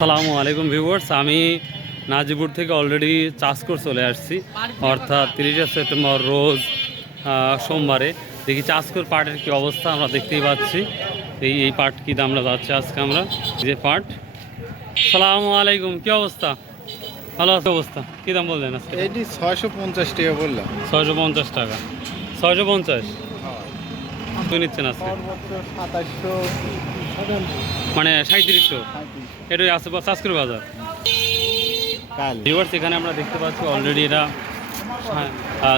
আসসালামু আলাইকুম ভিউয়ার্স, আমি নাজিপুর থেকে অলরেডি চাষকর চলে আসছি, অর্থাৎ 30শে সেপ্টেম্বর রোজ সোমবারে। দেখি চাষকর পাটের কি অবস্থা আমরা দেখতেই পাচ্ছি। এই পাট কী দাম যাচ্ছে আজকে আমরা যে পাট। আসসালামু আলাইকুম, কী অবস্থা? ভালো আছে অবস্থা? কী দাম বললেন আজকে? এটি 650 টাকা বললাম। 650 টাকা। 650 নিচ্ছেন আজকে? মানে 3700 এটাই আছে চাষকর বাজার। ভিউয়ার্স, এখানে আমরা দেখতে পাচ্ছি অলরেডি এটা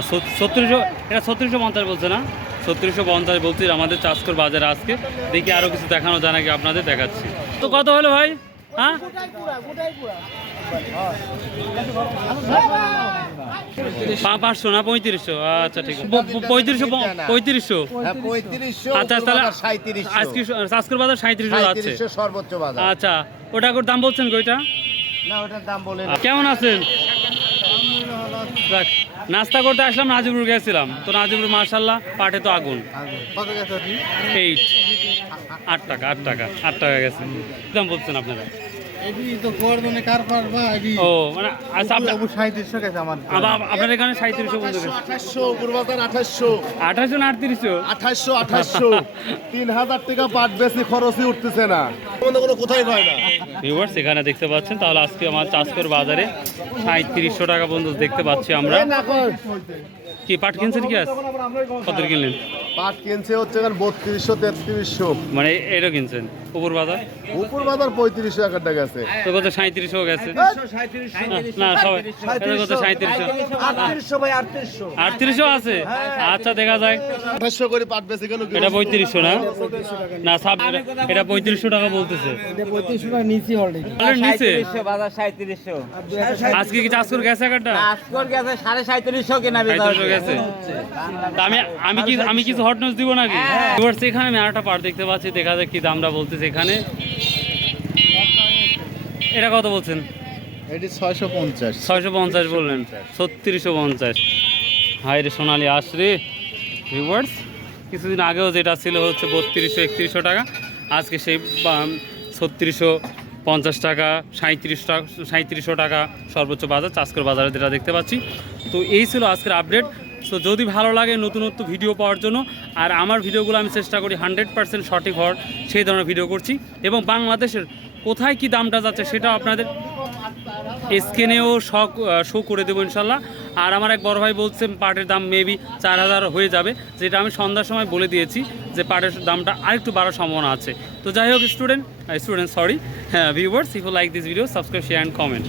3600, এটা 3650 বলছে না, 3650 বলছি আমাদের চাষকর বাজারে আজকে। দেখি আরও কিছু দেখানো যায় নাকি, আপনাদের দেখাচ্ছি। তো কত হলো ভাই? হ্যাঁ, 500 না 3500? আচ্ছা ঠিক আছে, 3500। আচ্ছা তাহলে আজকে চাষকর বাজার 3700 আছে সর্বোচ্চ বাজার। আচ্ছা, ওটা করে দাম বলছেন ওইটা? না, ওটার দাম বলেন। কেমন আছেন? নাস্তা করতে আসলাম, নাজিপুর গেছিলাম তো। নাজিপুর মার্শাল্লাহ পাটে তো আগুন। 8 টাকা 8 টাকা 8 টাকা গেছে। কি দাম বলছেন আপনারা? ও মানে আচ্ছা, আপনার এখানে 3700 বন্ধু গেছে। 2800 না 3800? 3000 টাকা পাট বেশি খরচই উঠতেছে না, কোথায় হয় না। ভিউয়ার্স, এখানে দেখতে পাচ্ছেন তাহলে আজকে আমার চাষকর বাজারে 3700 টাকা বন্ধু দেখতে পাচ্ছি আমরা। কি পাট কিনছেন? কি আছে? কত কিনলেন? পাট কিনছে হচ্ছে 3200 3300। মানে এটা কিনছেন উপর বাজার? উপর বাজার 3500 টাকা গেছে। তো কত 3700 গেছে না সবাই? কত 3700 আছে? আচ্ছা দেখা যায়। 2800 করে পাট বেশি গেল। এটা 3500 না? না এটা 3500 টাকা বলতেছে। এটা 3500 টাকা নিচে অলরেডি। নিচে বাজার 3700। আজকে কি চাষকর গেছে একটা? আজকর গেছে 3750 কেনা বেচা 3700 গেছে। তা আমি কিছু হট নিউজ দিব নাকি? ভিউয়ার্স, এখানে আমি আরেকটা পাট দেখতে পাচ্ছি, দেখা যাক কি দামটা বলতেছে এখানে। এটা কত বলছেন? এটি 650। 650 বললেন? 3650। হায় রে সোনালি আসরে। ভিউয়ার্স, কিছুদিন আগেও যেটা ছিল হচ্ছে 3200 3100 টাকা, আজকে সেই 3650 টাকা 3700 টাকা সর্বোচ্চ বাজার চাষকর বাজারে যেটা দেখতে পাচ্ছি। তো এই ছিল আজকের আপডেট। তো যদি ভালো লাগে নতুনত্ব ভিডিও পাওয়ার জন্য, আর আমার ভিডিওগুলো আমি চেষ্টা করি 100% সঠিক হওয়ার, সেই ধরনের ভিডিও করছি। এবং বাংলাদেশের কোথায় কি দামটা যাচ্ছে সেটা আপনাদের স্ক্রিনেও শো করে দেবো ইনশাল্লাহ। আর আমার এক বড় ভাই বলছে পাটের দাম মেবি 4000 হয়ে যাবে, যেটা আমি সন্ধ্যার সময় বলে দিয়েছি যে পাটের দামটা আরেকটু বাড়ার সম্ভাবনা আছে। তো যাই হোক viewers, if you like this video subscribe share and comment.